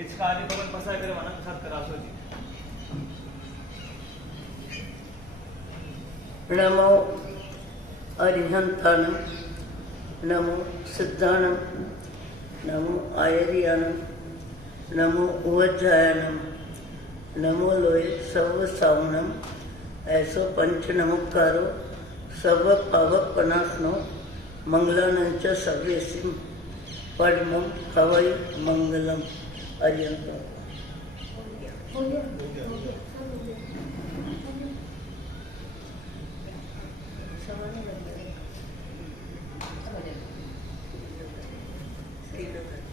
इचकारी पवन पसा करे वना साथ करासो जी। नमो अरिहंताणं, नमो सिद्धाणं, नमो आयर्याणं, नमो उवज्जायणं, नमो लोये सर्व सावणं। ऐसो पंच नमोकारो सर्व पावकनाशनो मंगलानंच सर्वेसिम परमं हवै मंगलम। अरिहंत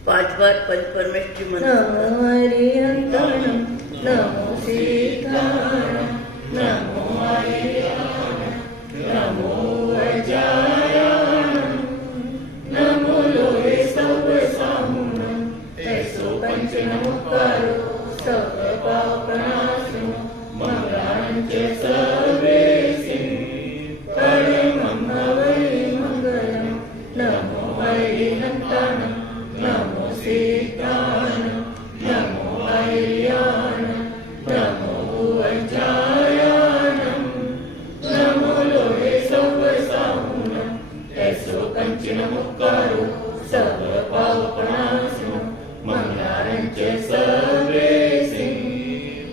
पांच बार पंच परमेश्वरी मंत्र। नमो अरिहंताणं, नमो सिद्धाणं, नमो आयर्याणं, नमो उवज्जायणं, नमो लोये सर्व सावणं। ऐसो पंच नमोकारो सर्व पापनाशनो मंगलानंच सर्वेसिं परमं हवै मंगलम्। नमो अरिहंताणं, नमो सिद्धाणं, नमो आयर्याणं, नमो उवज्जायणं, नमो लोये सर्व सावणं। ऐसो पंच नमोकारो सर्व पापनाशनो मंगलानंच सर्वेसिं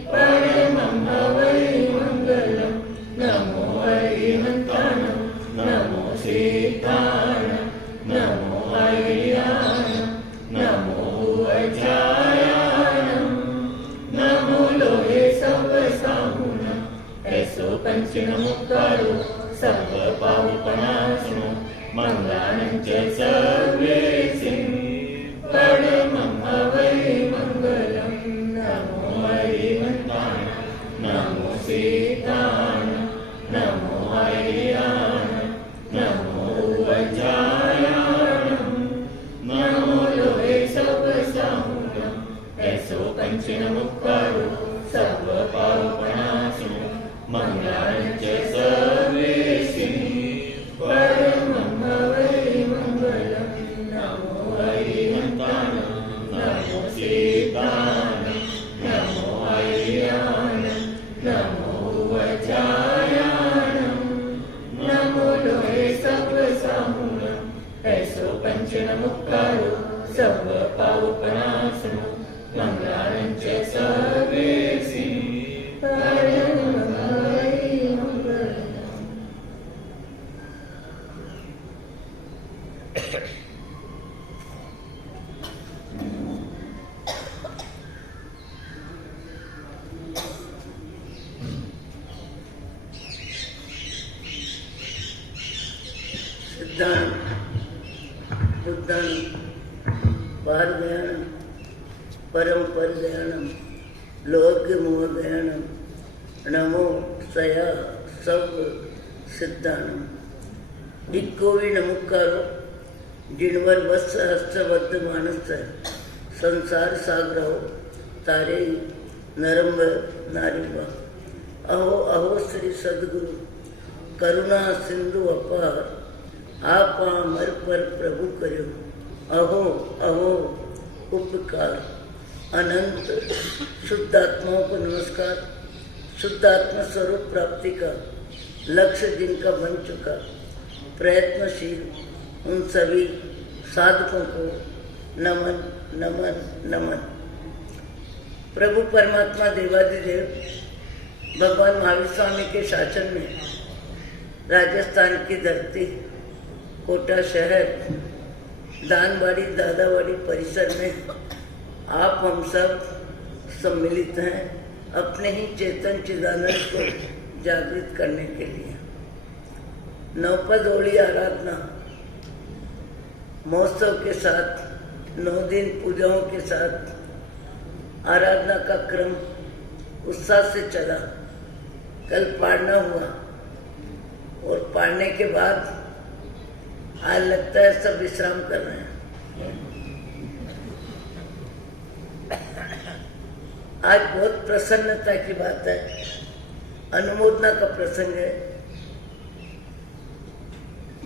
परमं हवै मंगलम्। नमो अरिहंताणं, नमो सिद्धाणं, नमो आयर्याणं, नमो उवज्जायणं, नमो लोये सर्व सावणं। ऐसो पंच नमोकारो सर्व पापनाशनो मंगलानंच सर्वेसिं परमं हवै मंगलम्। नमो अरिहंताणं, नमो सिद्धाणं, नमो आयर्याणं, नमो उवज्जायणं, नमो लोये सर्व सावणं। ऐसो पंच नमोकारो सर्व पापनाशनो मंगलानंच सर्वेसिं परमं हवै मंगलम्। नमो अरिहंताणं, नमो सिद्धाणं, नमो आयर्याणं, नमो उवज्जायणं, नमो लोये सर्व सावणं। ऐसो पंच नमोकारो सर्व पापनाशनो मंगलानंच सर्वेसिं परमं हवै मंगलम्। सिद्धाणं, बुद्धाणं, भारदयाणं, परम परदयाणं, लोग्य मोहदयाणं, नमो सया सर्व सिद्धाणं। इक्कोवी नमोकारो जिनवर वत्स हस्तबद्ध मानस संसार सागरो तारे नरम्ब नारिव। अहो अहो श्री सद्गुरु करुणा सिंधु अपार, आप अमर पर प्रभु करो। अहो अहो उपकार। अनंत शुद्ध आत्माओं को नमस्कार। शुद्ध आत्मा स्वरूप प्राप्ति का लक्ष्य जिनका बन चुका प्रयत्नशील उन सभी साधकों को नमन नमन नमन। प्रभु परमात्मा देवादिदेव भगवान महावीर स्वामी के शासन में राजस्थान की धरती कोटा शहर दानवाड़ी दादावाड़ी परिसर में आप हम सब सम्मिलित हैं अपने ही चेतन चिदानंद को जागृत करने के लिए। नवपदोड़ी आराधना महोत्सव के साथ 9 दिन पूजाओं के साथ आराधना का क्रम उत्साह से चला। कल पाड़ना हुआ और पाड़ने के बाद आज लगता है सब विश्राम कर रहे हैं। आज बहुत प्रसन्नता की बात है, अनुमोदना का प्रसंग है।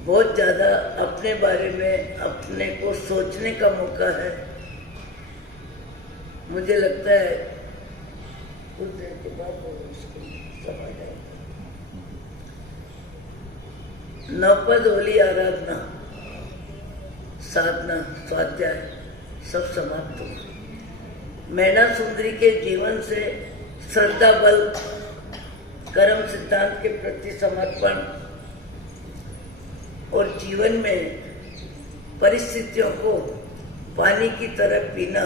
बहुत ज्यादा अपने बारे में अपने को सोचने का मौका है। मुझे लगता है कुछ देर के बाद वो उसको समझ आएगा। नवपद होली आराधना, साधना, स्वाध्याय सब समाप्त हो। मैना सुंदरी के जीवन से श्रद्धा, बल, कर्म सिद्धांत के प्रति समर्पण और जीवन में परिस्थितियों को पानी की तरह पीना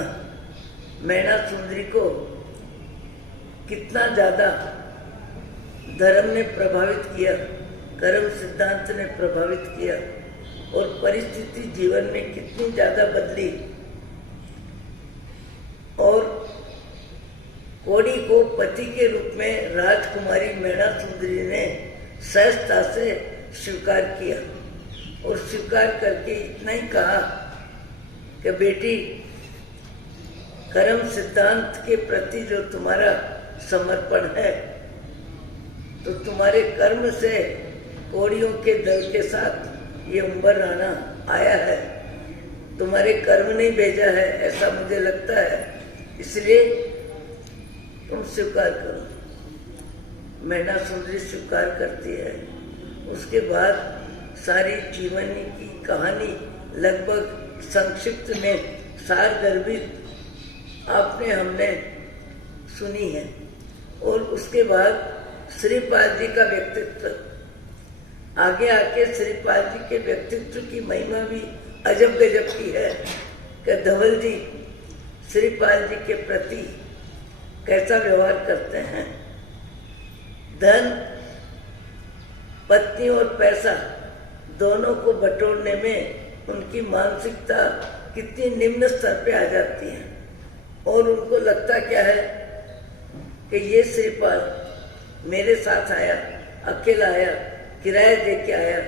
मैना सुंदरी को कितना ज्यादा धर्म ने प्रभावित किया, कर्म सिद्धांत ने प्रभावित किया और परिस्थिति जीवन में कितनी ज्यादा बदली। और कोड़ी को पति के रूप में राजकुमारी मैना सुंदरी ने सहजता से स्वीकार किया और स्वीकार करके इतना ही कहा कि बेटी, कर्म सिद्धांत के प्रति जो तुम्हारा समर्पण है, तो तुम्हारे कर्म से कोड़ियों के दल के साथ ये उम्बर राणा आया है, तुम्हारे कर्म नहीं भेजा है, ऐसा मुझे लगता है, इसलिए तुम स्वीकार करो। मैना सुंदरी स्वीकार करती है। उसके बाद सारी जीवन की कहानी लगभग संक्षिप्त में सारगर्भित हमने सुनी है। और उसके बाद श्रीपाद जी का व्यक्तित्व आगे आके श्रीपाद जी के व्यक्तित्व की महिमा भी अजब गजब की है कि धवल जी श्रीपाद जी के प्रति कैसा व्यवहार करते हैं। धन, पत्नी और पैसा दोनों को बटोरने में उनकी मानसिकता कितनी निम्न स्तर पे आ जाती है और उनको लगता क्या है कि ये श्रीपाल मेरे साथ आया, अकेला आया, किराया दे के आया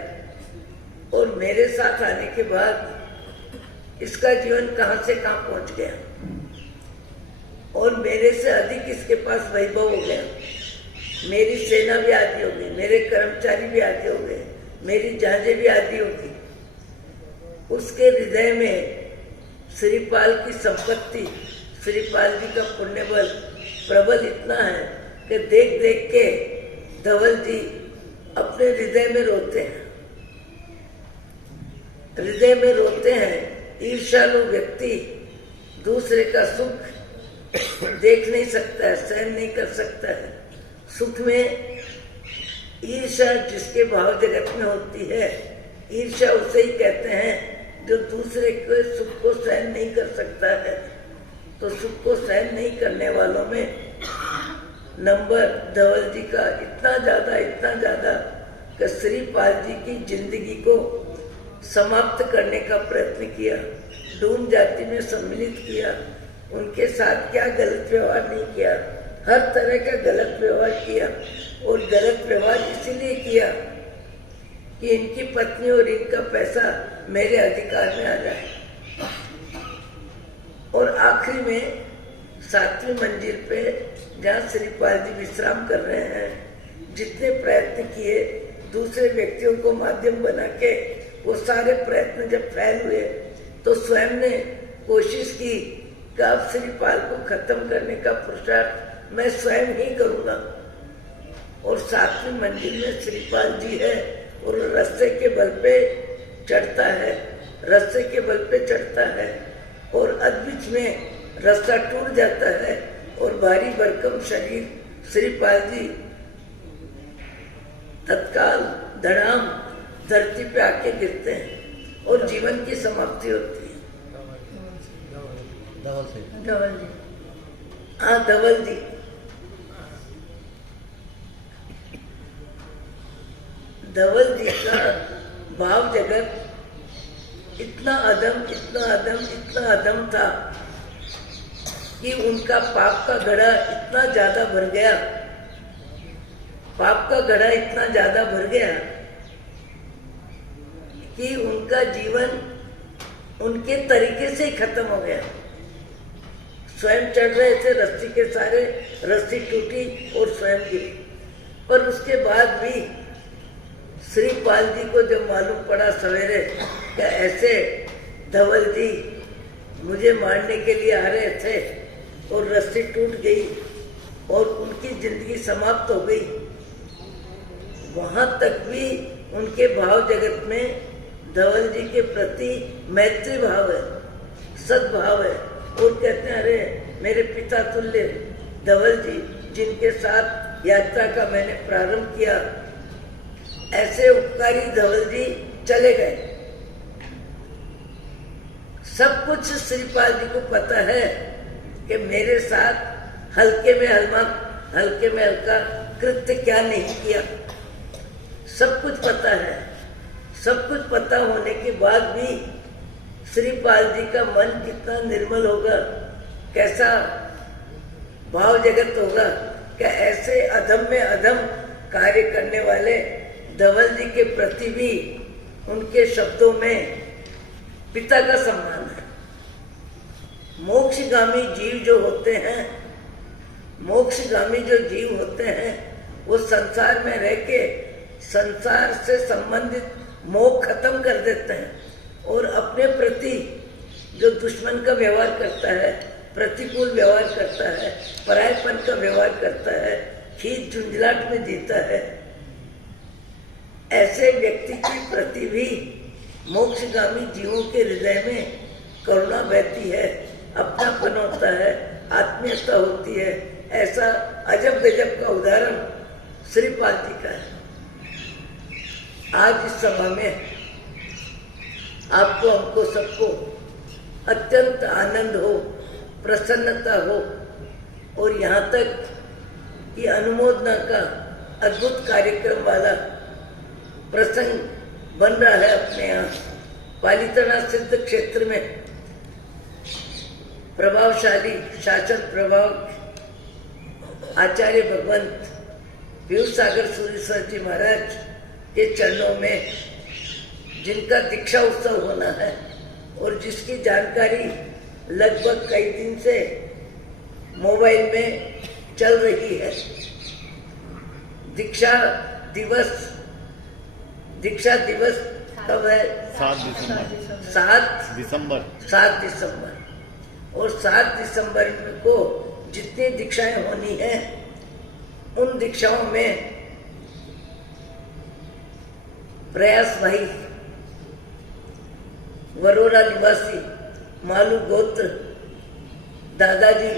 और मेरे साथ आने के बाद इसका जीवन कहां से कहां पहुंच गया और मेरे से अधिक इसके पास वैभव हो गया। मेरी सेना भी आदि हो गई, मेरे कर्मचारी भी आदि हो गए, मेरी जहाजें भी आदि होगी। उसके हृदय में श्रीपाल की संपत्ति, श्रीपाल जी का पुण्य बल प्रबल इतना है कि देख देख के धवल जी अपने हृदय में रोते हैं। हृदय में रोते हैं। ईर्ष्यालु व्यक्ति दूसरे का सुख देख नहीं सकता है, सहन नहीं कर सकता है। सुख में ईर्ष्या जिसके भाव जगत में होती है, ईर्ष्या उसे ही कहते हैं जो दूसरे के सुख को सहन नहीं कर सकता है। तो सुख को सहन नहीं करने वालों में नंबर धवल जी का इतना ज्यादा कि श्रीपाल जी की जिंदगी को समाप्त करने का प्रयत्न किया, डूम जाति में सम्मिलित किया। उनके साथ क्या गलत व्यवहार नहीं किया, हर तरह का गलत व्यवहार किया और गलत व्यवहार इसीलिए किया कि इनकी पत्नी और इनका पैसा मेरे अधिकार में आ जाए। और आखिरी में 7वीं मंजिल पे जहाँ श्रीपाल जी विश्राम कर रहे हैं, जितने प्रयत्न किए दूसरे व्यक्तियों को माध्यम बना के, वो सारे प्रयत्न जब फैल हुए तो स्वयं ने कोशिश की कि अब श्रीपाल को खत्म करने का पुरुषार्थ मैं स्वयं ही करूंगा। और 7वीं मंजिल में श्रीपाल जी है और रस्से के बल पे चढ़ता है, रस्से के बल पे चढ़ता है और अद्भुत में रास्ता टूट जाता है और भारी भरकम शरीर श्रीपाल जी तत्काल धड़ाम धरती पे आके गिरते हैं और जीवन की समाप्ति होती है। धवल जी, हाँ धवल जी। धवल जी का भाव जगत इतना अदम था कि उनका पाप का घड़ा इतना ज्यादा भर गया, पाप का घड़ा इतना ज्यादा भर गया कि उनका जीवन उनके तरीके से ही खत्म हो गया। स्वयं चढ़ रहे थे रस्सी के सारे, रस्सी टूटी और स्वयं गिरी। पर उसके बाद भी श्रीपाल जी को जब मालूम पड़ा सवेरे कि ऐसे धवल जी मुझे मारने के लिए आ रहे थे, और रस्सी टूट गई और उनकी जिंदगी समाप्त हो गई, वहां तक भी उनके भाव जगत में धवल जी के प्रति मैत्री भाव है, सद्भाव है। और कहते हैं अरे मेरे पिता तुल्य धवल जी जिनके साथ यात्रा का मैंने प्रारंभ किया, ऐसे उपकारी धवल जी चले गए। सब कुछ श्रीपाल जी को पता है कि मेरे साथ हल्के में हल्का कृत्य क्या नहीं किया, सब कुछ पता है। सब कुछ पता होने के बाद भी श्रीपाल जी का मन कितना निर्मल होगा, कैसा भाव जगत होगा, क्या ऐसे अधम में अधम कार्य करने वाले धवल जी के प्रति भी उनके शब्दों में पिता का सम्मान है। मोक्षगामी जीव जो होते हैं, मोक्षगामी जो जीव होते हैं, वो संसार में रह के संसार से संबंधित मोह खत्म कर देते हैं और अपने प्रति जो दुश्मन का व्यवहार करता है, प्रतिकूल व्यवहार करता है, परायपन का व्यवहार करता है, खींच झुंझलाट में जीता है, ऐसे व्यक्ति के प्रति भी मोक्षगामी जीवों के हृदय में करुणा बहती है, अपनापन होता है, आत्मीयता होती है। ऐसा अजब गजब का उदाहरण श्रीपाल जी का है। आज इस सभा में आपको, हमको, सबको अत्यंत आनंद हो, प्रसन्नता हो और यहाँ तक कि अनुमोदना का अद्भुत कार्यक्रम वाला प्रसंग बन रहा है अपने यहाँ पालिताना सिद्ध क्षेत्र में। प्रभावशाली शासन प्रभाव आचार्य भगवंत पीयूष सागर सूरीश्वर जी महाराज के चरणों में जिनका दीक्षा उत्सव होना है और जिसकी जानकारी लगभग कई दिन से मोबाइल में चल रही है। दीक्षा दिवस कब है? 7 दिसंबर। और 7 दिसंबर को जितनी दीक्षाएं होनी है, उन दीक्षाओं में प्रयास भाई वरोरा निवासी मालू गोत्र, दादाजी,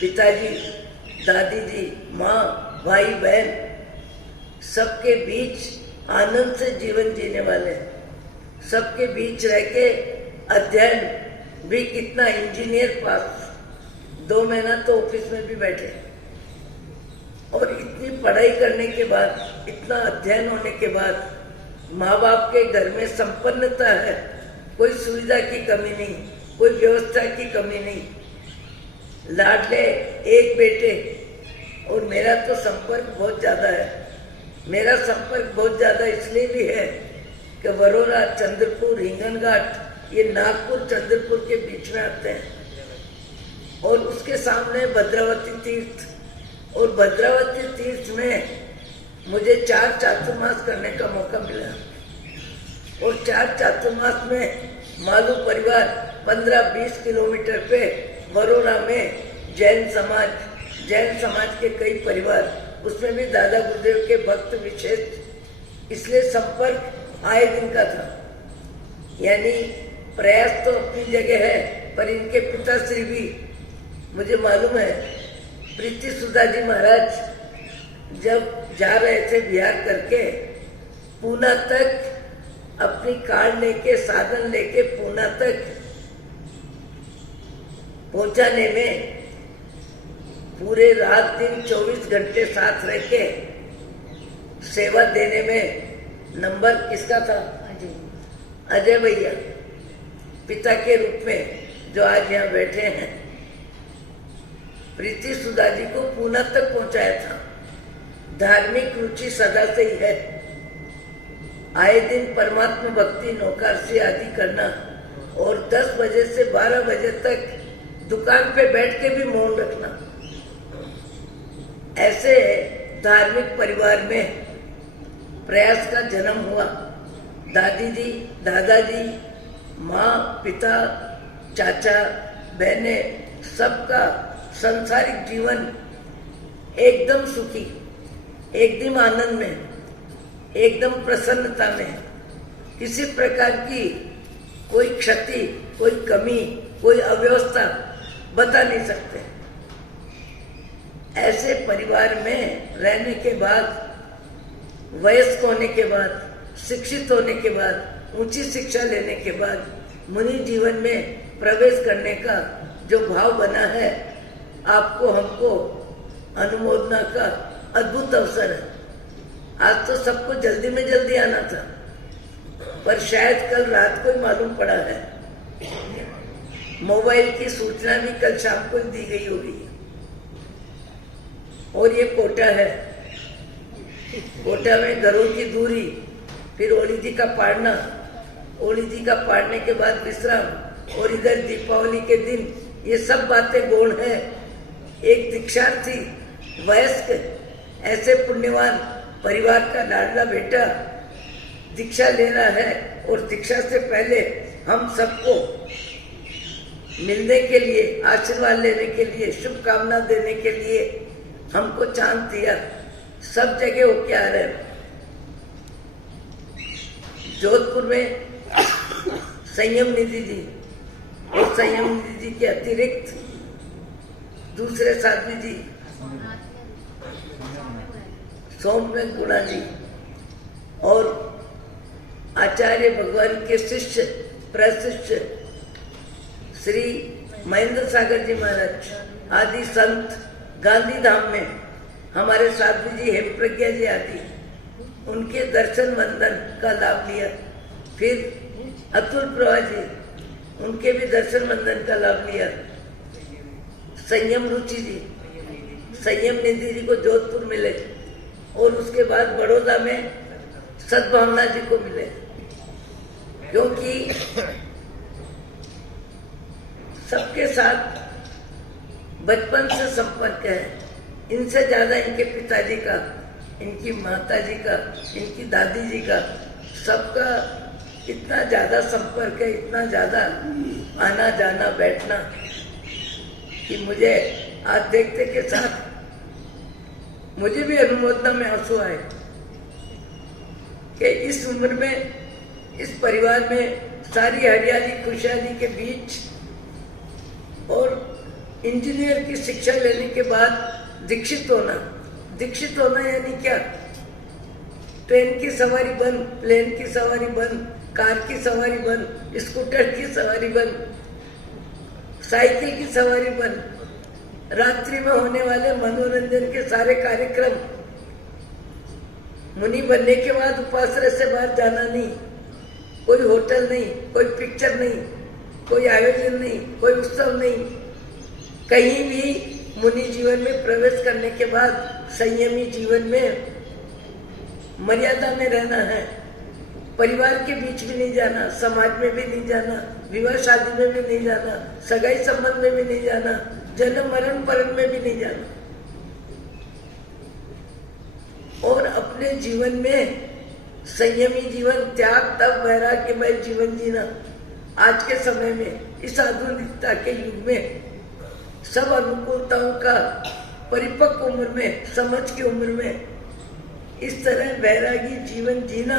पिताजी, दादी जी, माँ, भाई, बहन, सबके बीच आनंद से जीवन जीने वाले, सबके बीच रह के अध्ययन भी कितना, इंजीनियर पास, 2 महीना तो ऑफिस में भी बैठे और इतनी पढ़ाई करने के बाद, इतना अध्ययन होने के बाद माँ बाप के घर में संपन्नता है, कोई सुविधा की कमी नहीं, कोई व्यवस्था की कमी नहीं, लाडले एक बेटे। और मेरा तो संपर्क बहुत ज्यादा है। मेरा संपर्क बहुत ज्यादा इसलिए भी है कि वरोरा, चंद्रपुर, हिंगनघाट ये नागपुर चंद्रपुर के बीच में आते हैं और उसके सामने भद्रावती तीर्थ, और भद्रावती तीर्थ में मुझे 4 चातुर्मास करने का मौका मिला और 4 चातुर्मास में मालू परिवार 15-20 किलोमीटर पे वरोरा में जैन समाज के कई परिवार, उसमें भी दादा गुरुदेव के भक्त विशेष, इसलिए संपर्क आए दिन का था। यानी प्रयास तो अपनी जगह है, पर इनके पिताश्री भी मुझे मालूम है। प्रीति सुधा जी महाराज जब जा रहे थे बिहार करके पूना तक, अपनी कार लेके, साधन लेके पूना तक पहुंचाने में पूरे रात दिन 24 घंटे साथ रह के सेवा देने में नंबर किसका था? अजय भैया, पिता के रूप में जो आज यहाँ बैठे हैं। प्रीति सुधा जी को पूना तक पहुंचाया था। धार्मिक रुचि सदा से ही है। आए दिन परमात्मा भक्ति, नौकारसी आदि करना और 10 बजे से 12 बजे तक दुकान पे बैठ के भी मौन रखना। ऐसे धार्मिक परिवार में प्रयास का जन्म हुआ। दादी जी, दादाजी, माँ, पिता, चाचा, बहनें सबका सांसारिक जीवन एकदम सुखी, एकदम आनंद में, एकदम प्रसन्नता में, किसी प्रकार की कोई क्षति, कोई कमी, कोई अव्यवस्था बता नहीं सकते। ऐसे परिवार में रहने के बाद, वयस्क होने के बाद, शिक्षित होने के बाद, ऊंची शिक्षा लेने के बाद मुनि जीवन में प्रवेश करने का जो भाव बना है, आपको हमको अनुमोदना का अद्भुत अवसर है। आज तो सबको जल्दी में जल्दी आना था, पर शायद कल रात को ही मालूम पड़ा है। मोबाइल की सूचना भी कल शाम को दी गई होगी। और ये कोटा है, कोटा में घरों की दूरी, फिर ओली जी का पाड़ना, ओली जी का पाड़ने के बाद विश्राम, और इधर दीपावली के दिन, ये सब बातें गौण है। एक दीक्षार्थी वयस्क ऐसे पुण्यवान परिवार का लाडला बेटा दीक्षा ले रहा है, और दीक्षा से पहले हम सबको मिलने के लिए, आशीर्वाद लेने के लिए, शुभकामना देने के लिए हमको चांस दिया। सब जगह होके आ रहे हैं। जोधपुर में संयम निधि जी, और संयम निधि जी के अतिरिक्त दूसरे साध्वी जी, सौम्य गुणा जी, और आचार्य भगवान के शिष्य प्रशिष्य श्री महेंद्र सागर जी महाराज आदि संत गांधी धाम में, हमारे साध्वी जी हेम प्रज्ञा जी आदि, उनके दर्शन वंदन का लाभ लिया। फिर अतुल प्रभा जी, उनके भी दर्शन वंदन का लाभ लिया। संयम रुचि जी, संयम निधि जी को जोधपुर मिले, और उसके बाद बड़ौदा में सद्भावना जी को मिले। क्योंकि सबके साथ बचपन से संपर्क है। इनसे ज्यादा इनके पिताजी का, इनकी माताजी का, इनकी दादी जी का, सबका इतना ज्यादा संपर्क है, इतना ज्यादा आना जाना बैठना, कि मुझे आज देखते के साथ मुझे भी अनुमोदना में आंसू आए कि इस उम्र में, इस परिवार में सारी हरियाली खुशहाली के बीच, और इंजीनियर की शिक्षा लेने के बाद दीक्षित होना। दीक्षित होना यानी क्या? ट्रेन की सवारी बंद, प्लेन की सवारी बंद, कार की सवारी बंद, स्कूटर की सवारी बंद, साइकिल की सवारी बंद, रात्रि में होने वाले मनोरंजन के सारे कार्यक्रम, मुनि बनने के बाद उपाश्रय से बाहर जाना नहीं, कोई होटल नहीं, कोई पिक्चर नहीं, कोई आयोजन नहीं, कोई उत्सव नहीं, कहीं भी मुनि जीवन में प्रवेश करने के बाद संयमी जीवन में मर्यादा में रहना है। परिवार के बीच भी नहीं जाना, समाज में भी नहीं जाना, विवाह शादी में भी नहीं जाना, सगाई संबंध में भी नहीं जाना, जन्म मरण परण में भी नहीं जाना, और अपने जीवन में संयमी जीवन, त्याग, तप, वैराग्यमय जीवन जीना। आज के समय में, इस आधुनिकता के युग में, सब अनुकूलताओं का परिपक्व उम्र में, समझ की उम्र में इस तरह वैरागी जीवन जीना,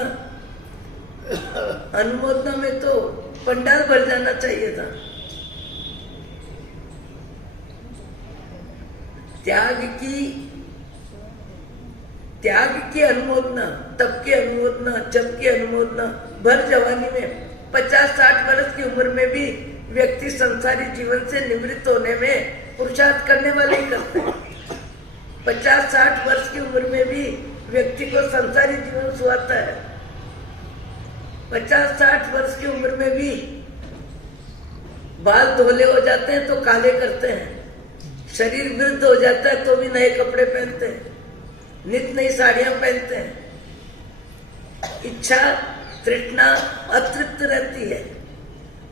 अनुमोदना में तो पंडाल भर जाना चाहिए था। त्याग की अनुमोदना, तप की अनुमोदना, जप की अनुमोदना, भर जवानी में 50-60 वर्ष की उम्र में भी व्यक्ति संसारी जीवन से निवृत्त होने में पुरुषार्थ करने वाले ही करते हैं। 50-60 वर्ष की उम्र में भी व्यक्ति को संसारी जीवन सुहाता है। 50-60 वर्ष की उम्र में भी बाल धोले हो जाते हैं तो काले करते हैं, शरीर वृद्ध हो जाता है तो भी नए कपड़े पहनते हैं, नित नई साड़ियां पहनते हैं। इच्छा, तृष्णा अतृप्त रहती है।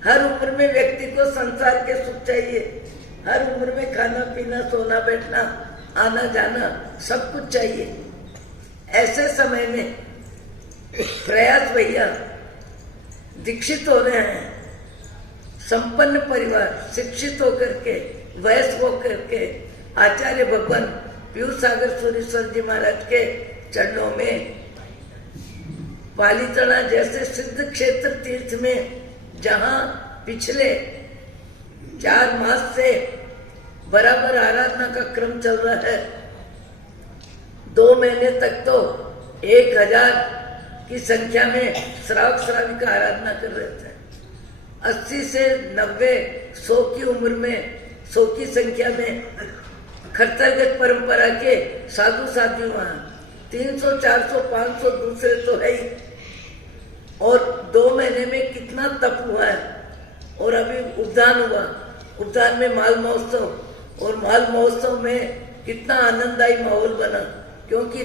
हर उम्र में व्यक्ति को संसार के सुख चाहिए। हर उम्र में खाना पीना, सोना बैठना, आना जाना सब कुछ चाहिए। ऐसे समय में प्रयास भैया दीक्षित हो रहे हैं, संपन्न परिवार, शिक्षित होकर के वयस्क होकर के आचार्य भगवान पीयूष सागर सूरीश्वर जी महाराज के चरणों में पालीताना जैसे सिद्ध क्षेत्र तीर्थ में, जहां पिछले 4 मास से बराबर आराधना का क्रम चल रहा है, 2 महीने तक तो 1000 की संख्या में श्रावक श्राविका आराधना कर रहे थे। 80 से 90, 100 की उम्र में, 100 की संख्या में खरतरगत परंपरा के साधु साधु वहां 300, 400, 500 दूसरे तो है ही। और 2 महीने में कितना तप हुआ है। और अभी उपदान हुआ, उपदान में माल महोत्सव, और माल महोत्सव में कितना आनंददायी माहौल बना, क्योंकि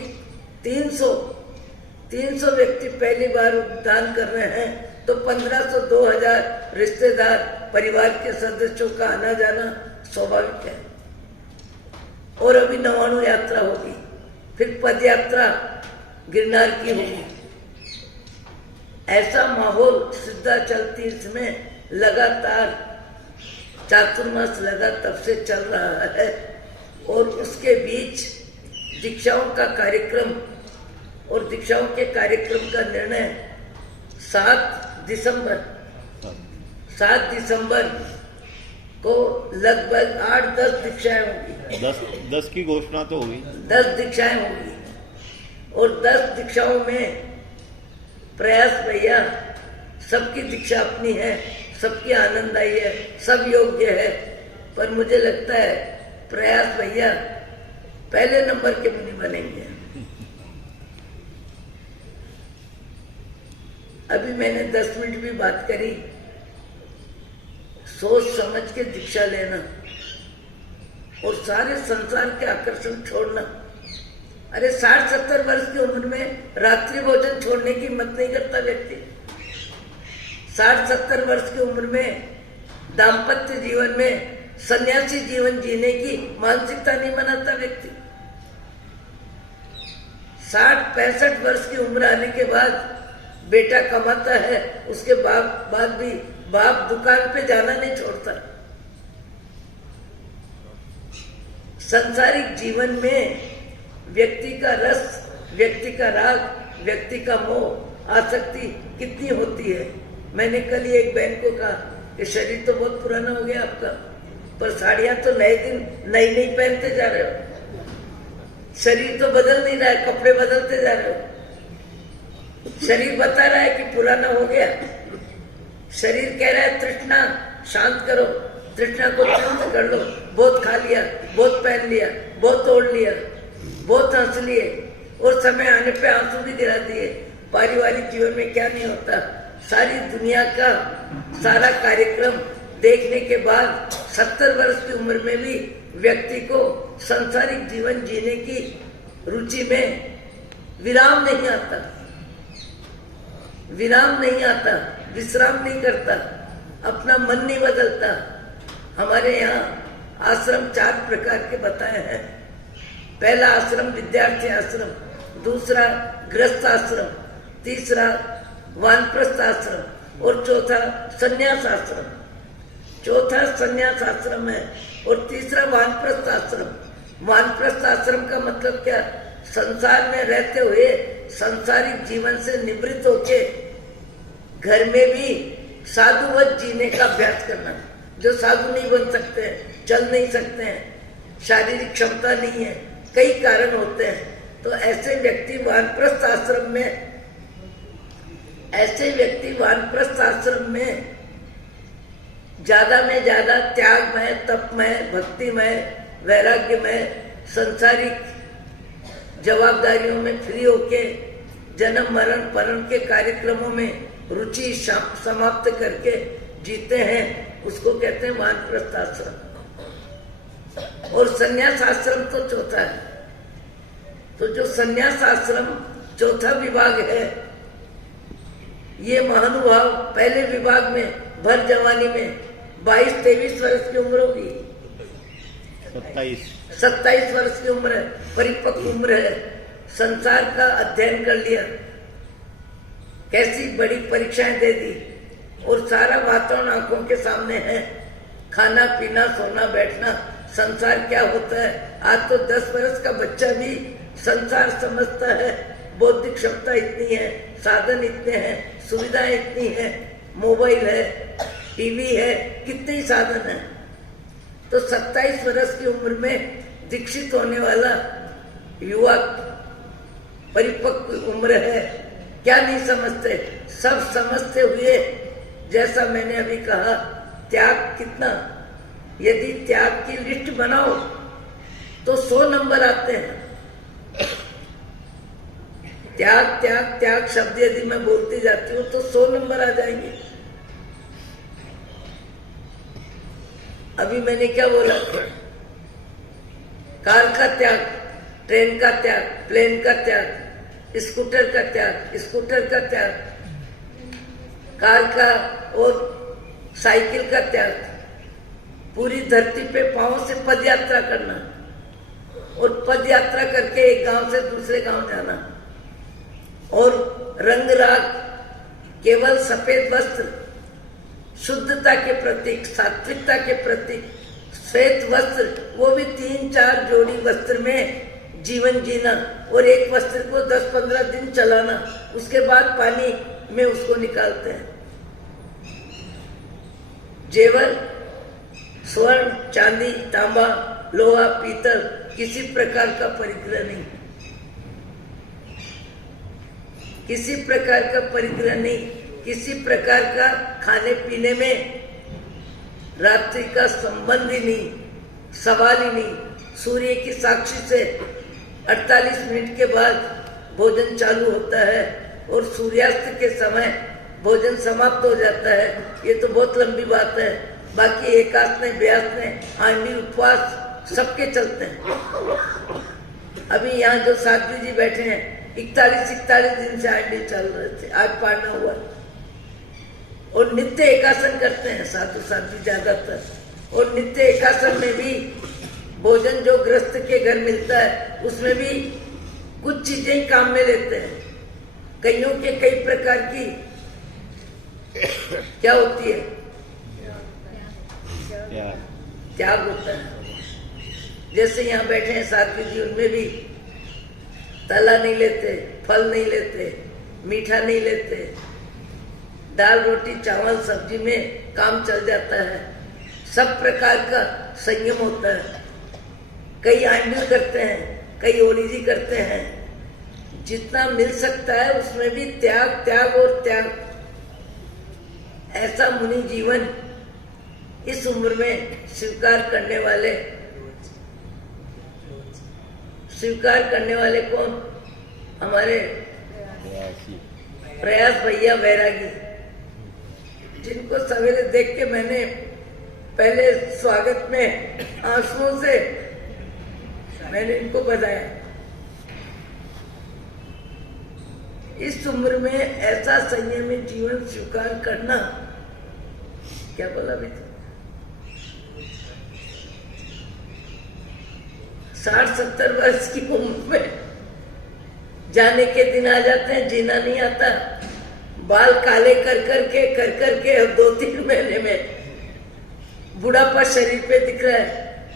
300 व्यक्ति पहली बार उपदान कर रहे हैं, तो 1500, 2000 रिश्तेदार परिवार के सदस्यों का आना जाना स्वाभाविक है। और अभी 99 यात्रा होगी, फिर पद यात्रा गिरनार की होगी। ऐसा माहौल सिद्धाचल तीर्थ में लगातार चातुर्मास लगा तब से चल रहा है। और उसके बीच दीक्षाओं का कार्यक्रम, और दीक्षाओं के कार्यक्रम का निर्णय 7 दिसंबर को लगभग 8-10 दीक्षाएं होगी। 10 की घोषणा तो होगी, 10 दीक्षाएं होगी। और 10 दीक्षाओं में प्रयास भैया, सबकी दीक्षा अपनी है, सबकी आनंददायी है, सब योग्य है, पर मुझे लगता है प्रयास भैया पहले नंबर के मुनि बनेंगे। अभी मैंने 10 मिनट भी बात करी, सोच समझ के दीक्षा लेना और सारे संसार के आकर्षण छोड़ना। अरे 60-70 वर्ष की उम्र में रात्रि भोजन छोड़ने की हिम्मत नहीं करता व्यक्ति। 60-70 वर्ष की उम्र में दाम्पत्य जीवन में सन्यासी जीवन जीने की मानसिकता नहीं बनाता व्यक्ति। 60-65 वर्ष की उम्र आने के बाद बेटा कमाता है, उसके बाद भी बाप दुकान पे जाना नहीं छोड़ता। सांसारिक जीवन में व्यक्ति का रस, व्यक्ति का राग, व्यक्ति का मोह, आसक्ति कितनी होती है। मैंने कल ही एक बहन को कहा कि शरीर तो बहुत पुराना हो गया आपका, पर साड़ियां तो नए दिन नई पहनते जा रहे हो। शरीर तो बदल नहीं रहा है, कपड़े बदलते जा रहे हो। शरीर बता रहा है कि पुराना हो गया। शरीर कह रहा है तृष्णा शांत करो, तृष्णा को शांत कर लो। बहुत खा लिया, बहुत पहन लिया, बहुत तोड़ लिया, बहुत हंस लिए, और समय आने पे आंसू भी गिरा दिए। पारिवारिक जीवन में क्या नहीं होता। सारी दुनिया का सारा कार्यक्रम देखने के बाद 70 वर्ष की उम्र में भी व्यक्ति को सांसारिक जीवन जीने की रुचि में विराम नहीं आता, विश्राम नहीं करता, अपना मन नहीं बदलता। हमारे यहाँ आश्रम 4 प्रकार के बताए हैं। पहला आश्रम विद्यार्थी आश्रम, दूसरा गृहस्थ आश्रम, तीसरा वानप्रस्थ आश्रम और चौथा संन्यास आश्रम। चौथा संन्यास आश्रम है और तीसरा वानप्रस्थ आश्रम। वानप्रस्थ आश्रम का मतलब क्या? संसार में रहते हुए सांसारिक जीवन से निवृत्त होके घर में भी साधुवत जीने का अभ्यास करना। जो साधु नहीं बन सकते, चल नहीं सकते हैं, शारीरिक क्षमता नहीं है, कई कारण होते हैं, तो ऐसे व्यक्ति वानप्रस्थ आश्रम में ज्यादा में ज्यादा त्यागमय, तपमय, भक्तिमय, वैराग्यमय, सांसारिक जवाबदारियों में फ्री होके जन्म मरण परण के कार्यक्रमों में रुचि समाप्त करके जीते हैं, उसको कहते हैं वानप्रस्थ आश्रम। और संन्यास आश्रम तो चौथा है। तो जो संन्यास आश्रम चौथा विभाग है, ये महानुभाव पहले विभाग में भर जवानी में 22-23 वर्ष की उम्र होगी, 27 वर्ष की उम्र है, परिपक्व उम्र है, संसार का अध्ययन कर लिया, कैसी बड़ी परीक्षाएं दे दी और सारा वातावरण आंखों के सामने है। खाना पीना सोना बैठना, संसार क्या होता है। आज तो 10 वर्ष का बच्चा भी संसार समझता है। बौद्धिक क्षमता इतनी है, साधन इतने हैं, सुविधाएं इतनी है, मोबाइल है, टीवी है, कितने ही साधन है। तो 27 वर्ष की उम्र में दीक्षित होने वाला युवा परिपक्व उम्र है, क्या नहीं समझते, सब समझते हुए, जैसा मैंने अभी कहा, त्याग कितना, यदि त्याग की लिस्ट बनाओ तो 100 नंबर आते हैं। त्याग त्याग त्याग शब्द यदि मैं बोलती जाती हूँ तो 100 नंबर आ जाएंगे। अभी मैंने क्या बोला, कार का त्याग, ट्रेन का त्याग, प्लेन का त्याग, स्कूटर का त्याग, स्कूटर का त्याग, कार का और साइकिल का त्याग, पूरी धरती पे पांव से पद यात्रा करना और पद यात्रा करके एक गांव से दूसरे गांव जाना, और रंग राग, केवल सफेद वस्त्र, शुद्धता के प्रतीक, सात्विकता के प्रतीक, श्वेत वस्त्र, वो भी 3-4 जोड़ी वस्त्र में जीवन जीना, और एक वस्त्र को 10-15 दिन चलाना, उसके बाद पानी में उसको निकालते हैं। जेवर, स्वर्ण, चांदी, तांबा, लोहा, पीतल, किसी प्रकार का परिग्रह नहीं, किसी प्रकार का परिग्रह नहीं, किसी प्रकार का खाने पीने में रात्रि का संबंध ही नहीं, सवाल ही नहीं। सूर्य की साक्षी से 48 मिनट के बाद भोजन चालू होता है और सूर्यास्त के समय भोजन समाप्त हो जाता है। ये तो बहुत लंबी बात है। बाकी एकादश ने, ब्यास ने, आंधी, उपवास सबके चलते हैं। अभी यहाँ जो साध्वी जी बैठे हैं, 41 दिन से आंधी चल रहे थे, आज पारना हुआ, और नित्य एकासन करते हैं साधु साध्वी ज्यादातर। और नित्य एकासन में भी भोजन जो गृहस्थ के घर मिलता है उसमें भी कुछ चीजें ही काम में लेते हैं। कईयों के कई प्रकार की क्या होती है, त्याग होता है। जैसे यहाँ बैठे हैं साध्वी जी, उनमें भी तला नहीं लेते, फल नहीं लेते, मीठा नहीं लेते, दाल रोटी चावल सब्जी में काम चल जाता है। सब प्रकार का संयम होता है। कई आंडिल करते हैं, कई ओलीजी करते हैं। जितना मिल सकता है उसमें भी त्याग, त्याग और त्याग। ऐसा मुनि जीवन इस उम्र में स्वीकार करने वाले कौन? हमारे प्रयास भैया वैरागी, जिनको सवेरे देख के मैंने पहले स्वागत में आंसुओं से मैंने इनको बताया। इस उम्र में ऐसा संयमी जीवन स्वीकार करना, क्या बोला भी 60-70 वर्ष की उम्र में जाने के दिन आ जाते हैं, जीना नहीं आता। बाल काले कर करके अब 2-3 महीने में बुढ़ापा शरीर पे दिख रहा है,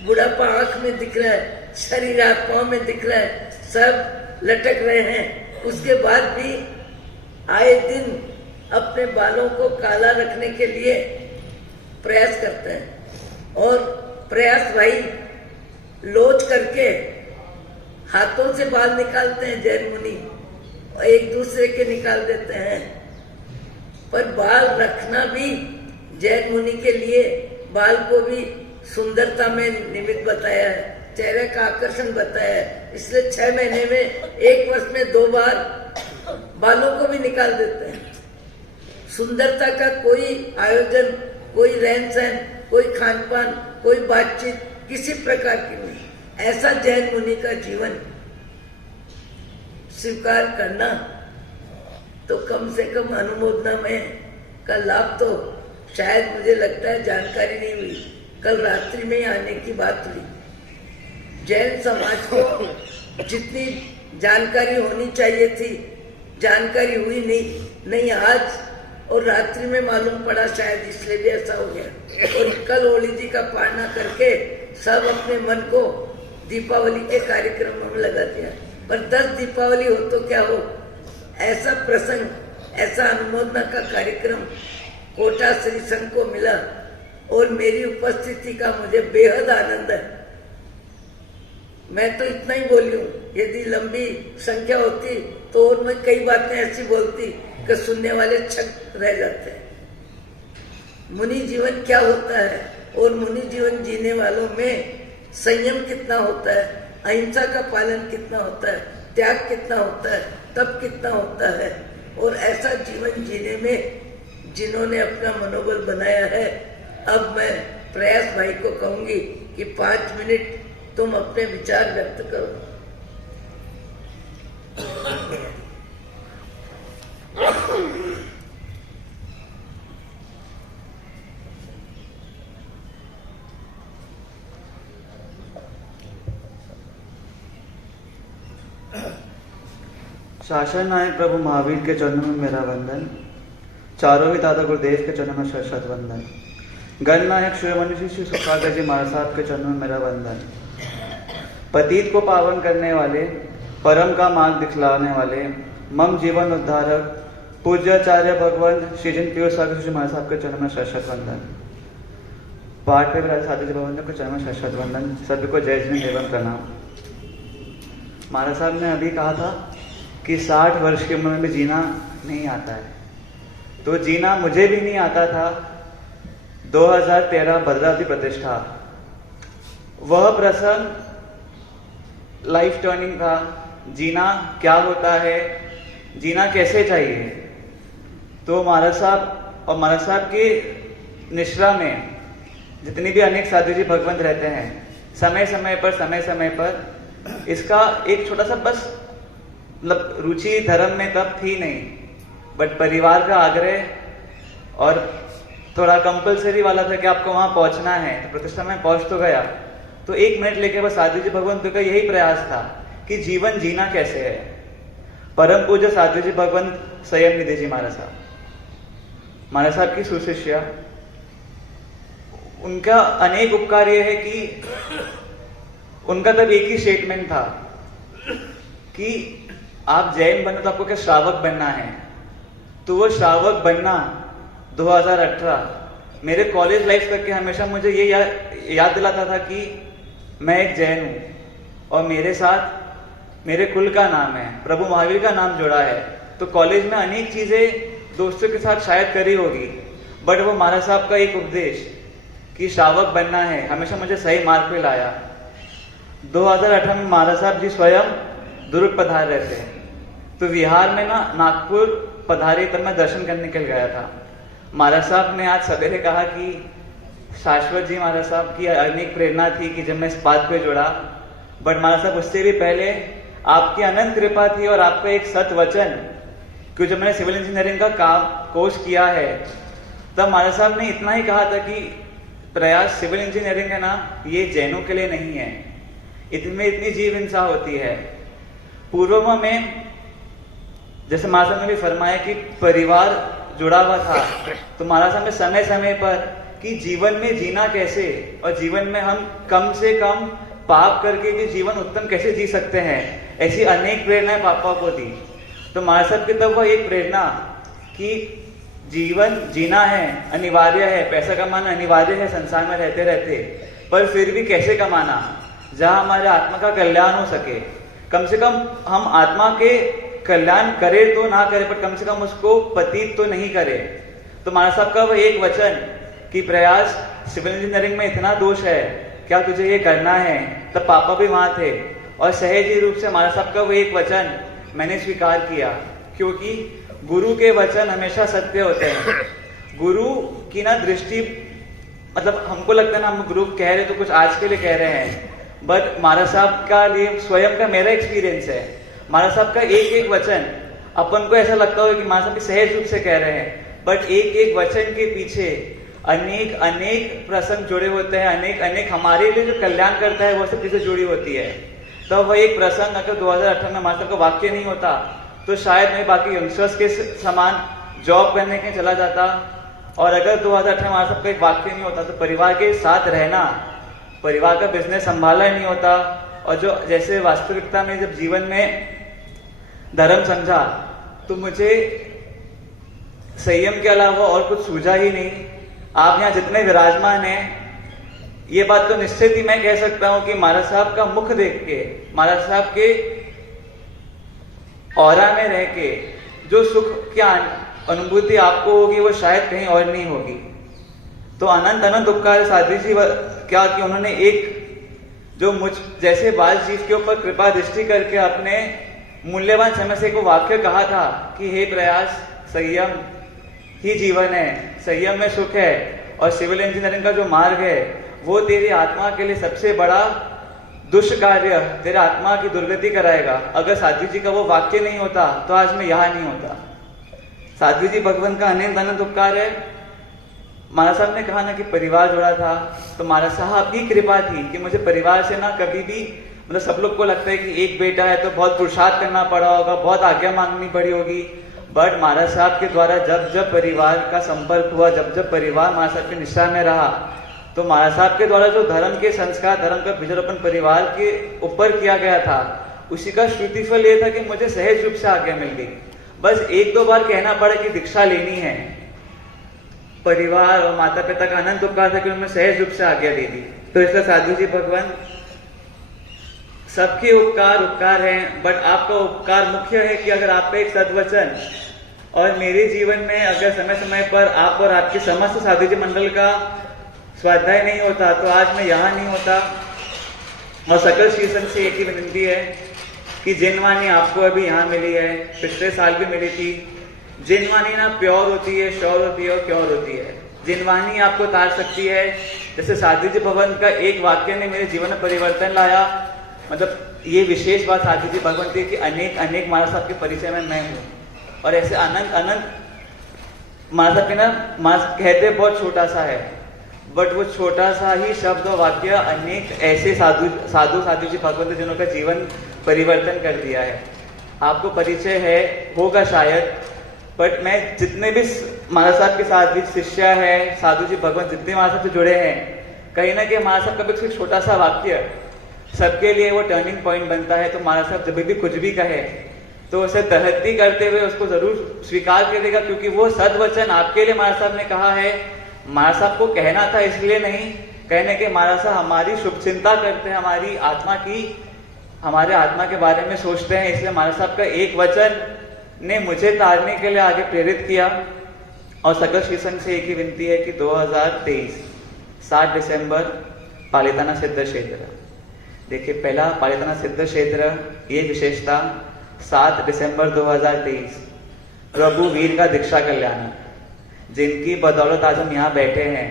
बुढ़ापा आंख में दिख रहा है, शरीर हाथ पांव में दिख रहा है, सब लटक रहे हैं। उसके बाद भी आए दिन अपने बालों को काला रखने के लिए प्रयास करते हैं। और प्रयास भाई लोच करके हाथों से बाल निकालते हैं जैन मुनि, और एक दूसरे के निकाल देते हैं। पर बाल रखना भी जैन मुनि के लिए बाल को भी सुंदरता में निमित्त बताया है, चेहरे का आकर्षण बताया है। इसलिए 6 महीने में, 1 वर्ष में 2 बार बालों को भी निकाल देते हैं। सुंदरता का कोई आयोजन, कोई रहन सहन, कोई खान पान, कोई बातचीत किसी प्रकार की नहीं। ऐसा जैन मुनि का जीवन स्वीकार करना तो कम से कम अनुमोदना में का लाभ तो शायद मुझे लगता है जानकारी नहीं हुई, कल रात्रि में ही आने की बात हुई। जैन समाज को जितनी जानकारी होनी चाहिए थी, जानकारी हुई नहीं। आज और रात्रि में मालूम पड़ा, शायद इसलिए भी ऐसा हो गया। और कल होली जी का पारणा करके सब अपने मन को दीपावली के कार्यक्रम में लगा दिया। पर 10 दीपावली हो तो क्या हो, ऐसा प्रसंग, ऐसा अनुमोदना का कार्यक्रम कोटा श्री संघ को मिला और मेरी उपस्थिति का मुझे बेहद आनंद है। मैं तो इतना ही बोली हूँ, यदि लंबी संख्या होती तो और मैं कई बातें ऐसी बोलती कि सुनने वाले छक रह जाते हैं। मुनि जीवन क्या होता है और मुनि जीवन जीने वालों में संयम कितना होता है, अहिंसा का पालन कितना होता है, त्याग कितना होता है, तप कितना होता है। और ऐसा जीवन जीने में जिन्होंने अपना मनोबल बनाया है, अब मैं प्रयास भाई को कहूंगी कि 5 मिनट तुम अपने विचार व्यक्त करो। शासन नायक प्रभु महावीर के चरणों में मेरा वंदन। चारों ही दादा गुरुदेव के चरणों में शत वंदन। गणनायक शिरोमणि श्री सुखागर जी महाराज साहब के चरणों में मेरा वंदन। पतित को पावन करने वाले, परम का मार्ग दिखलाने वाले, मम जीवन उद्धारक पूज्याचार्य भगवान श्री जिन पीयूष सागर जी महाराज साहब के चरणों में शत वंदन। पाठ पे विराज साधु जी भवन के चरणों में शत वंदन। सभी को जय जिन एवं प्रणाम। महाराज साहब ने अभी कहा था कि 60 वर्ष की उम्र में भी जीना नहीं आता है, तो जीना मुझे भी नहीं आता था। 2013 भद्रावती प्रतिष्ठा, वह प्रसंग लाइफ टर्निंग था। जीना क्या होता है, जीना कैसे चाहिए। तो महाराज साहब और महाराज साहब की निश्रा में जितनी भी अनेक साधु जी भगवंत रहते हैं, समय समय पर इसका एक छोटा सा बस मतलब रुचि धर्म में तब थी नहीं, बट परिवार का आग्रह और थोड़ा कंपलसरी वाला था कि आपको वहां पहुंचना है। तो प्रतिष्ठा में पहुंच तो गया, तो 1 मिनट लेके बस साधु जी भगवंत का यही प्रयास था कि जीवन जीना कैसे है। परम पूज्य साधु जी भगवंत संयम निधि जी महाराज साहब की सुशिष्या, उनका अनेक उपकार यह है कि उनका तब एक ही स्टेटमेंट था कि आप जैन बनो तो आपको क्या श्रावक बनना है। तो वो श्रावक बनना 2018 मेरे कॉलेज लाइफ करके हमेशा मुझे ये याद दिलाता था कि मैं एक जैन हूं और मेरे साथ मेरे कुल का नाम है, प्रभु महावीर का नाम जुड़ा है। तो कॉलेज में अनेक चीजें दोस्तों के साथ शायद करी होगी, बट वो महाराज साहब का एक उपदेश कि श्रावक बनना है हमेशा मुझे सही मार्ग पे लाया। 2018 में महाराज साहब जी स्वयं दुर्ग पधार रहे थे, तो विहार में ना नागपुर पधारे, तब मैं दर्शन करने के लिए गया था। महाराज साहब ने आज सवेरे कहा कि शाश्वत जी महाराज साहब की अनेक प्रेरणा थी कि जब मैं इस बात पे जुड़ा, बट महाराज साहब उससे भी पहले आपकी अनंत कृपा थी और आपका एक सत वचन, क्योंकि जब मैंने सिविल इंजीनियरिंग का कोर्स किया है तब महाराज साहब ने इतना ही कहा था कि प्रयास सिविल इंजीनियरिंग है ना, ये जैनों के लिए नहीं है, इतनी इतनी जीव हिंसा होती है। पूर्व में जैसे महाराज साहब ने भी फरमाया कि परिवार जुड़ा हुआ था, तो महाराज साहब ने समय समय पर कि जीवन में जीना कैसे और जीवन में हम कम से कम पाप करके भी जीवन उत्तम कैसे जी सकते हैं, ऐसी अनेक प्रेरणाएं पापा को दी। तो महाराज साहब की तब वह एक प्रेरणा कि जीवन जीना है, अनिवार्य है, पैसा कमाना अनिवार्य है संसार में रहते रहते, पर फिर भी कैसे कमाना जहां हमारे आत्मा का कल्याण हो सके। कम से कम हम आत्मा के कल्याण करे तो ना करे, पर कम से कम उसको पतित तो नहीं करे। तो महाराज साहब का वह एक वचन कि प्रयास सिविल इंजीनियरिंग में इतना दोष है, क्या तुझे ये करना है। तब पापा भी वहां थे और सहज रूप से महाराज साहब का वो एक वचन मैंने स्वीकार किया, क्योंकि गुरु के वचन हमेशा सत्य होते हैं। गुरु की ना दृष्टि, मतलब हमको लगता है ना हम गुरु कह रहे तो कुछ आज के लिए कह रहे हैं, बट महाराज साहब का लिए स्वयं का मेरा एक्सपीरियंस है। महाराज साहब का एक एक वचन अपन को ऐसा लगता हो कि महाराज साहब सहज रूप से कह रहे हैं, बट एक एक वचन के पीछे अनेक अनेक प्रसंग जुड़े होते हैं, अनेक अनेक हमारे लिए जो कल्याण करता है वो सब चीजें जुड़ी होती है। तो वह एक प्रसंग अगर 2018 में महाराज साहब का वाक्य नहीं होता तो शायद मैं बाकी यंगस्टर्स के समान जॉब करने के चला जाता, और अगर 2018 में हमारा सबका एक वाक्य नहीं होता तो परिवार के साथ रहना, परिवार का बिजनेस संभाला नहीं होता, और जो जैसे वास्तविकता में जब जीवन में धर्म समझा तो मुझे संयम के अलावा और कुछ सूझा ही नहीं। आप यहाँ जितने विराजमान हैं, ये बात तो निश्चित ही मैं कह सकता हूं कि महाराज साहब का मुख देख के, महाराज साहब के ऑरा में रह के जो सुख की अनुभूति आपको होगी वो शायद कहीं और नहीं होगी। तो अनंत अनंत उपकार साध्वी जी क्या कि उन्होंने एक जो मुझ जैसे बाल जीव के ऊपर कृपा दृष्टि करके अपने मूल्यवान समय से को वाक्य कहा था कि हे प्रयास, संयम ही जीवन है, संयम में सुख है, और सिविल इंजीनियरिंग का जो मार्ग है वो तेरी आत्मा के लिए सबसे बड़ा दुष्कार्य, तेरे आत्मा की दुर्गति कराएगा। अगर साध्वी जी का वो वाक्य नहीं होता तो आज मैं यहाँ नहीं होता। साध्वी जी भगवान का अनंत अनंत उपकार है। महाराज साहब ने कहा ना कि परिवार जुड़ा था, तो महाराज साहब की कृपा थी कि मुझे परिवार से ना कभी भी, मतलब सब लोग को लगता है कि एक बेटा है तो बहुत पुरुषार्थ करना पड़ा होगा, बहुत आज्ञा मांगनी पड़ी होगी, बट महाराज साहब के द्वारा जब जब परिवार का संपर्क हुआ, जब जब परिवार महाराज साहब की निष्ठा में रहा, तो महाराज साहब के द्वारा जो धर्म के संस्कार, धर्म का बीजारोपण परिवार के ऊपर किया गया था, उसी का श्रुतिफल ये था कि मुझे सहज रूप से आज्ञा मिल गई। बस एक दो बार कहना पड़ा कि दीक्षा लेनी है, परिवार और माता पिता का अनंत उपकार था कि उन्होंने सहज रूप से आज्ञा दे दी। तो इसलिए साधु जी भगवान सबके उपकार उपकार हैं, बट आपका उपकार मुख्य है कि अगर आपका एक सद्वचन और मेरे जीवन में अगर समय समय पर आप और आपके समस्त साधु जी मंडल का स्वाध्याय नहीं होता तो आज मैं यहाँ नहीं होता। और सकल शीर्षण से एक ही विनती है कि जिन वाणी आपको अभी यहाँ मिली है, पिछले साल भी मिली थी, जिन वाणी ना प्योर होती है, श्योर होती है और क्योर होती है, जिन वाणी आपको तार सकती है, जैसे साधु जी भगवान का एक वाक्य ने मेरे जीवन में परिवर्तन लाया। मतलब ये विशेष बात साधु जी भगवान की कि अनेक अनेक महाराज साहब के परिचय में मैं हूँ, और ऐसे अनंत अनंत महाराज साहब के ना महाराज कहते बहुत छोटा सा है, बट वो छोटा सा ही शब्द और वाक्य अनेक ऐसे साधु जी भगवंत जिन्हों का जीवन परिवर्तन कर दिया है। आपको परिचय है होगा शायद, बट मैं जितने भी महाराज साहब के साथ भी शिष्य है, साधु जी भगवान जितने महाराज साहब से जुड़े हैं, कहीं ना कहीं महाराज साहब का भी छोटा सा वाक्य सबके लिए वो टर्निंग पॉइंट बनता है। तो महाराज साहब जब भी कुछ भी कहे तो उसे तहती करते हुए उसको जरूर स्वीकार करेगा, क्योंकि वो सद्वचन आपके लिए महाराज साहब ने कहा है। महाराज साहब को कहना था इसलिए नहीं, कहने के महाराज साहब हमारी शुभ चिंता करते हैं, हमारी आत्मा की, हमारे आत्मा के बारे में सोचते हैं, इसलिए महाराज साहब का एक वचन ने मुझे तारने के लिए आगे प्रेरित किया। और सकल शीर्षण से एक ही विनती है कि 2023 7 दिसंबर पालिताना सिद्ध क्षेत्र, देखिए पहला पालिताना सिद्ध क्षेत्र, ये विशेषता 7 दिसंबर 2023 प्रभु वीर का दीक्षा कल्याण, जिनकी बदौलत आज हम यहाँ बैठे हैं,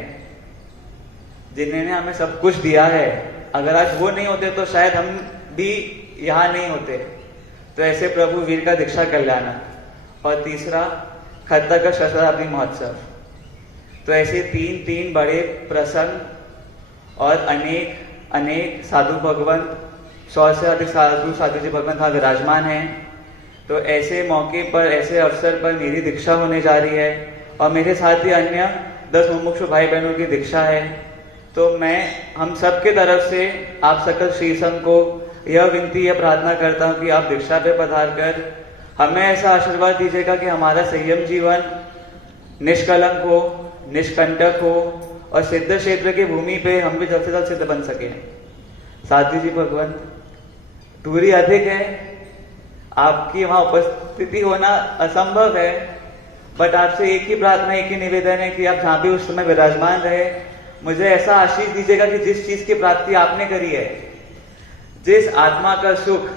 जिन्होंने हमें सब कुछ दिया है, अगर आज वो नहीं होते तो शायद हम भी यहाँ नहीं होते। तो ऐसे प्रभु वीर का दीक्षा कल्याण। और तीसरा खद्दर का शताब्दी महोत्सव। तो ऐसे तीन बड़े प्रसंग और अनेक अनेक साधु भगवंत, 100 से अधिक साधु जी भगवंत यहाँ विराजमान हैं। तो ऐसे मौके पर, ऐसे अवसर पर मेरी दीक्षा होने जा रही है, और मेरे साथ ही अन्य 10 मुमुक्षु भाई बहनों की दीक्षा है। तो मैं हम सब के तरफ से आप सकल श्री संघ को यह विनती, यह प्रार्थना करता हूँ कि आप दीक्षा पे पधार कर हमें ऐसा आशीर्वाद दीजिएगा कि हमारा संयम जीवन निष्कलंक हो, निष्कंटक हो, और सिद्ध क्षेत्र की भूमि पे हम भी जल्द से जल्द सिद्ध बन सके। साधु जी भगवंत, दूरी अधिक है, आपकी वहां उपस्थिति होना असंभव है, बट आपसे एक ही प्रार्थना, एक ही निवेदन है कि आप जहां भी उस समय विराजमान रहे, मुझे ऐसा आशीष दीजिएगा कि जिस चीज की प्राप्ति आपने करी है, जिस आत्मा का सुख,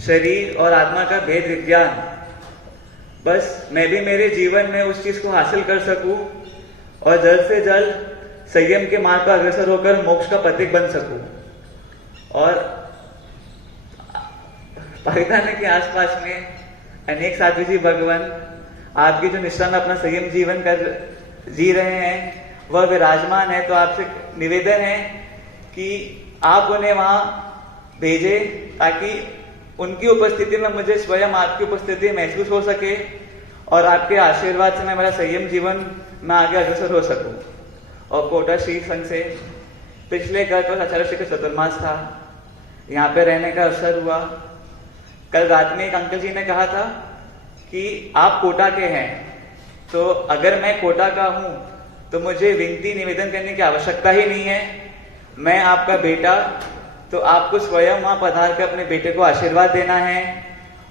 शरीर और आत्मा का भेद विज्ञान, बस मैं भी मेरे जीवन में उस चीज को हासिल कर सकूं और जल्द से जल्द संयम के मार्ग पर अग्रसर होकर मोक्ष का प्रतीक बन सकूं। और पाकिस्तान के आसपास में अनेक साधु जी भगवान आपकी जो निष्ठा में अपना संयम जीवन जी रहे हैं वह विराजमान है। तो आपसे निवेदन है कि आप उन्हें वहां भेजे ताकि उनकी उपस्थिति में मुझे स्वयं आपकी उपस्थिति महसूस हो सके, और आपके आशीर्वाद से मैं मेरा संयम जीवन में आगे अग्रसर हो सकूं। और कोटा श्री संघ से पिछले गत वर्ष आचार्य श्री का चतुर्मास था, यहाँ पे रहने का अवसर हुआ। कल रात में एक अंकल जी ने कहा था कि आप कोटा के हैं, तो अगर मैं कोटा का हूं तो मुझे विनती निवेदन करने की आवश्यकता ही नहीं है। मैं आपका बेटा, तो आपको स्वयं वहां पधार कर अपने बेटे को आशीर्वाद देना है।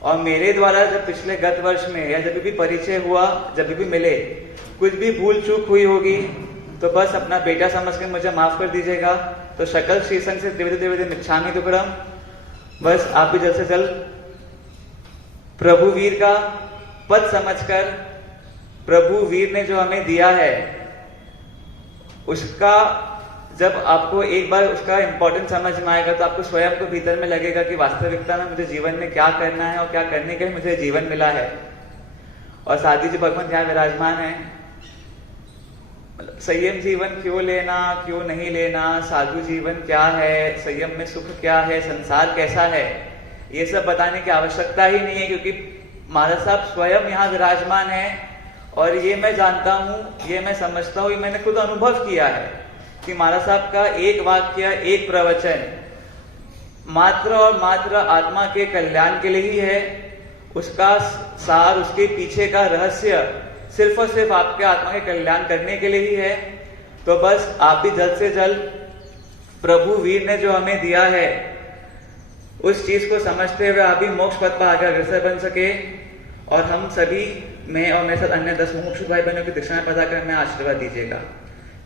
और मेरे द्वारा जब पिछले गत वर्ष में या जब भी परिचय हुआ, जब भी मिले, कुछ भी भूल चूक हुई होगी तो बस अपना बेटा समझ कर मुझे माफ कर दीजिएगा। तो शकल श्री संघ से त्रिविध त्रिविध मिच्छामि दुक्कडम। बस आप भी जल्द से जल्द प्रभु वीर का पद समझकर, प्रभु वीर ने जो हमें दिया है उसका, जब आपको एक बार उसका इंपॉर्टेंस समझ में आएगा तो आपको स्वयं को भीतर में लगेगा कि वास्तविकता में मुझे जीवन में क्या करना है और क्या करने के लिए मुझे जीवन मिला है। और साथ ही जो भगवान यहाँ विराजमान है, संयम जीवन क्यों लेना, क्यों नहीं लेना, साधु जीवन क्या है, संयम में सुख क्या है, संसार कैसा है, ये सब बताने की आवश्यकता ही नहीं है, क्योंकि महाराज साहब स्वयं यहाँ विराजमान है। और ये मैं जानता हूँ, ये मैं समझता हूँ, ये मैंने खुद अनुभव किया है कि महाराज साहब का एक वाक्य, एक प्रवचन मात्र और मात्र आत्मा के कल्याण के लिए ही है। उसका सार, उसके पीछे का रहस्य सिर्फ और सिर्फ आपके आत्मा के कल्याण करने के लिए ही है। तो बस आप भी जल्द से जल्द प्रभु वीर ने जो हमें दिया है उस चीज को समझते हुए आप भी मोक्ष पद पर आगे अग्रसर बन सके। और हम सभी, मैं और मेरे साथ अन्य 10 मुमुक्षु भाई बहनों की दीक्षा में पता कर मैं आशीर्वाद दीजिएगा।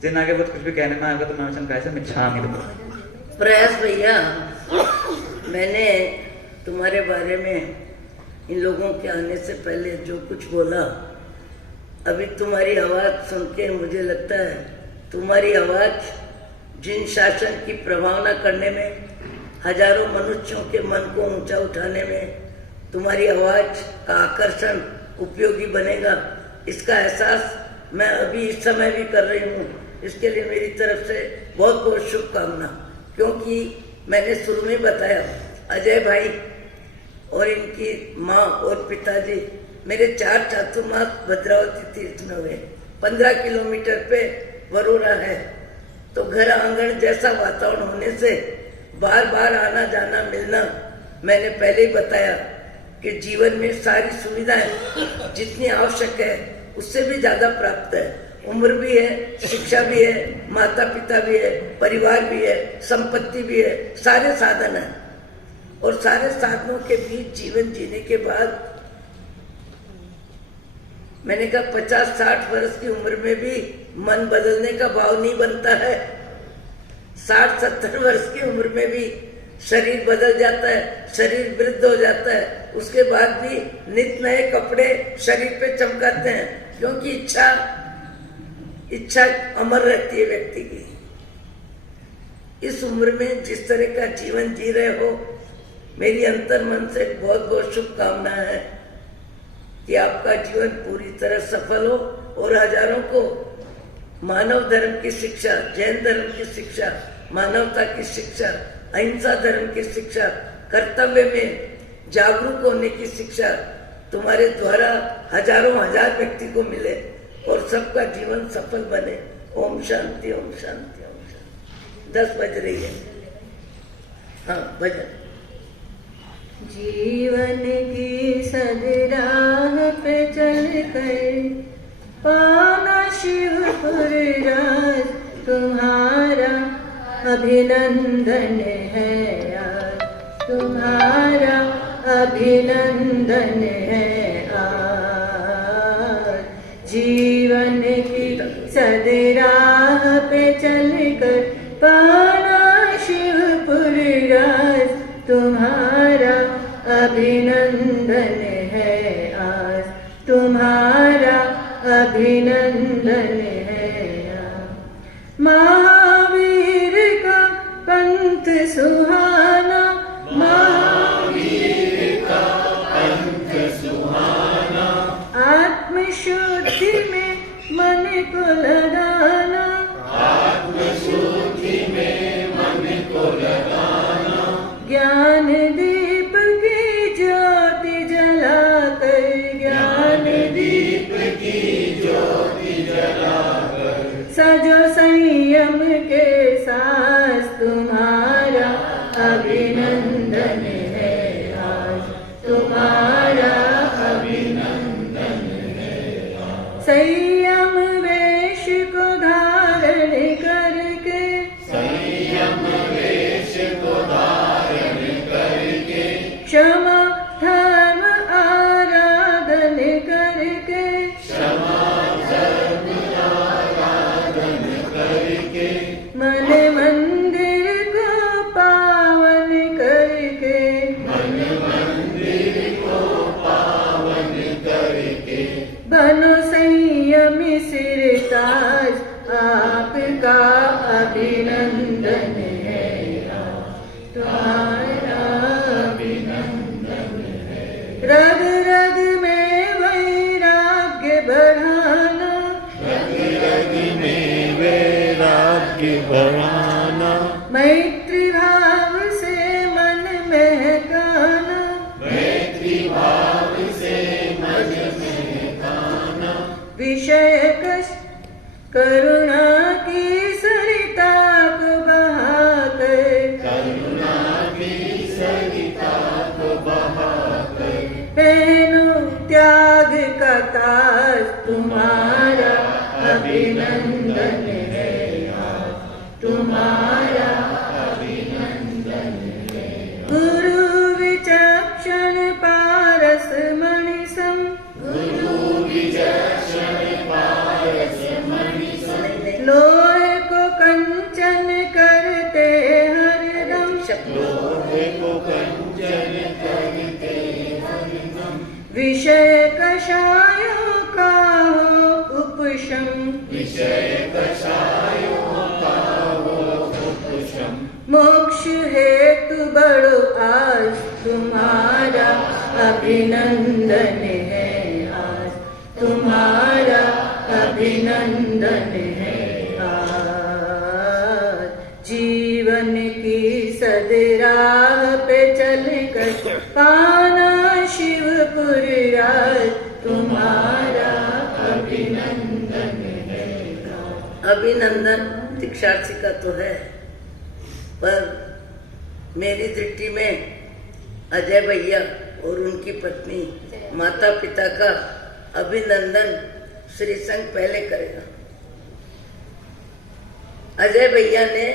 जिन आगे बहुत कुछ भी कहने में आएगा तो मैं वचन कैसे मिच्छामि दुक्कडम। प्रयास भैया, मैंने तुम्हारे बारे में इन लोगों के आने से पहले जो कुछ बोला, अभी तुम्हारी आवाज सुन के मुझे लगता है तुम्हारी आवाज जिन शासन की प्रभावना करने में, हजारों मनुष्यों के मन को ऊंचा उठाने में तुम्हारी आवाज का आकर्षण उपयोगी बनेगा, इसका एहसास मैं अभी इस समय भी कर रही हूँ। इसके लिए मेरी तरफ से बहुत बहुत शुभकामना। क्योंकि मैंने शुरू में बताया, अजय भाई और इनकी माँ और पिताजी मेरे 4 चातुर्मास भद्रावती तीर्थ में हुए। 15 किलोमीटर पे वरोरा है, तो घर आंगन जैसा वातावरण होने से बार बार आना जाना मिलना, मैंने पहले ही बताया कि जीवन में सारी सुविधाएं जितनी आवश्यक है उससे भी ज्यादा प्राप्त है। उम्र भी है, शिक्षा भी है, माता पिता भी है, परिवार भी है, संपत्ति भी है, सारे साधन है। और सारे साधनों के बीच जीवन जीने के बाद मैंने कहा 50-60 वर्ष की उम्र में भी मन बदलने का भाव नहीं बनता है। 60-70 वर्ष की उम्र में भी शरीर बदल जाता है, शरीर वृद्ध हो जाता है, उसके बाद भी नित नए कपड़े शरीर पे चमकाते हैं, क्योंकि इच्छा अमर रहती है व्यक्ति की। इस उम्र में जिस तरह का जीवन जी रहे हो, मेरी अंतर मन से बहुत बहुत शुभकामना है कि आपका जीवन पूरी तरह सफल हो और हजारों को मानव धर्म की शिक्षा, जैन धर्म की शिक्षा, मानवता की शिक्षा, अहिंसा धर्म की शिक्षा, कर्तव्य में जागरूक होने की शिक्षा तुम्हारे द्वारा हजारों हजार व्यक्ति को मिले और सबका जीवन सफल बने। ओम शांति, ओम शांति, ओम शांति। 10 बज रही है। हाँ, भजन। जीवन की सदराह पे चल कर पाना शिवपुर राज तुम्हारा अभिनंदन है आज, तुम्हारा अभिनंदन है आज। जीवन की सदराह पे चल कर पाना शिवपुर राज तुम्हारा अभिनंदन है आज, तुम्हारा अभिनंदन है आज। महावीर का पंथ सुहाना, महावीर का पंथ सुहाना, आत्मशुद्धि में मन को लगाना, आत्मशुद्धि में मन को लगाना, ज्ञान दीप की ज्योति जलाकर, ज्ञान दीप अभिनंदन है आज, तुम्हारा अभिनंदन है। संयम वेश को धारण करके, संयम वेश को धारण करके, क्षमा धर्म आराधन करके, क्षमा धर्म आराधन करके, मन मंदिर को पावन करके, मन मंदिर को पावन करके, बनो संयमी सिरताज, आपका अभिनंदन है आज, तुम्हारा अभिनंदन है। रग रग में वैराग्य बढ़ाना, रग रग में वैराग्य बढ़ाना, मैत्री भाव से मन महकाना, मैत्री भाव से मन में गाना, विषय कष्ट करुणा की सरिता को बहाकर, करुणा की सरिता को बहाकर, पहनो त्याग का ताज, तुम्हारा अभिनंदन है आज, तुम्हारा अभिनंदन है। गुरु विचक्षण पारस मणिसम, गुरु विचक्षण पारस मणिसम, लोहे को कंचन करते हरदम, लोहे को कंचन करते हरदम, विषय कषायों का हो उपशम, विषय कषायों का हो उपशम, मोक्ष हेतु बड़ो आज, तुम्हारा अभिनंदन है आज, तुम्हारा अभिनंदन है आज। जीवन की सदराह पे चल कर पाना शिवपुर आज, तुम्हारा अभिनंदन है आज। अभिनंदन दीक्षार्थी का तो है, पर मेरी दृष्टि में अजय भैया और उनकी पत्नी माता पिता का अभिनंदन श्री संघ पहले करेगा। अजय भैया ने